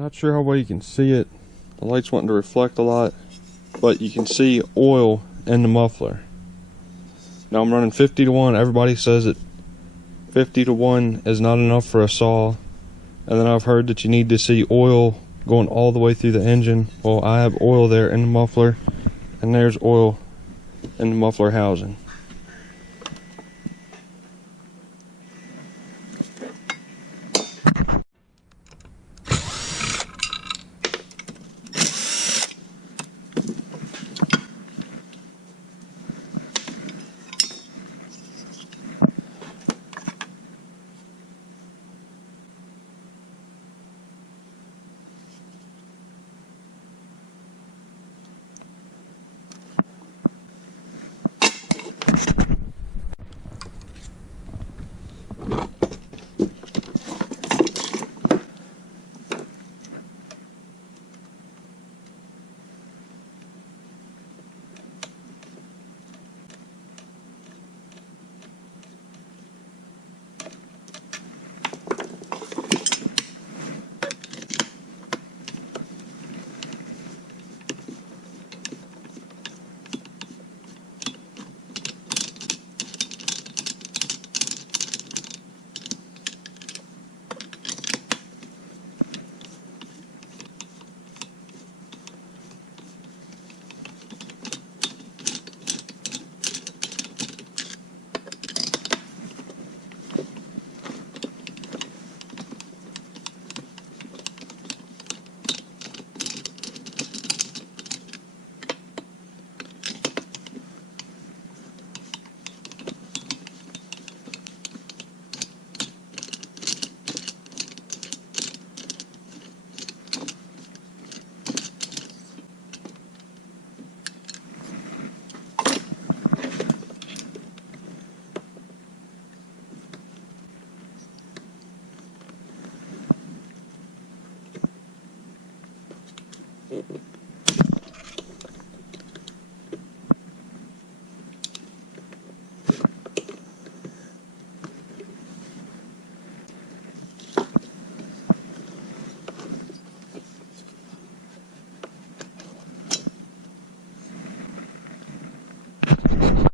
not sure how well you can see it. The light's wanting to reflect a lot, but you can see oil in the muffler. Now I'm running 50 to 1. Everybody says that 50 to 1 is not enough for a saw. And then I've heard that you need to see oil going all the way through the engine. Well, I have oil there in the muffler, and there's oil in the muffler housing.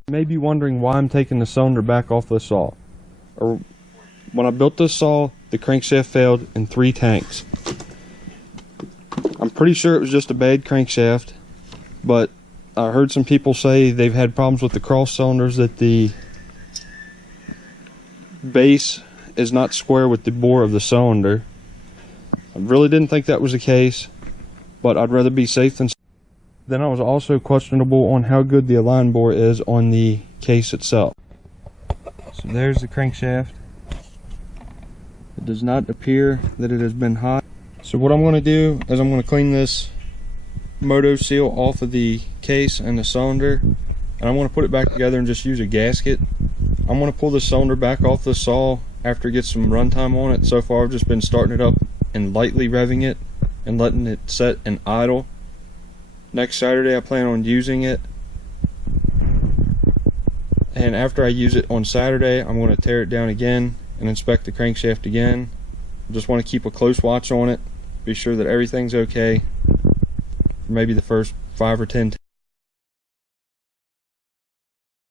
You may be wondering why I'm taking the cylinder back off the saw. When I built this saw, the crankshaft failed in 3 tanks. I'm pretty sure it was just a bad crankshaft, but I heard some people say they've had problems with the cross cylinders, that the base is not square with the bore of the cylinder. I really didn't think that was the case, but I'd rather be safe than sorry. Then I was also questionable on how good the align bore is on the case itself. So there's the crankshaft. It does not appear that it has been hot. So what I'm going to do is I'm going to clean this moto seal off of the case and the cylinder, and I'm going to put it back together and just use a gasket. I'm going to pull the cylinder back off the saw after it gets some runtime on it. So far I've just been starting it up and lightly revving it and letting it set and idle. Next Saturday I plan on using it, and after I use it on Saturday I'm going to tear it down again and inspect the crankshaft again. I just want to keep a close watch on it, be sure that everything's okay for maybe the first 5 or 10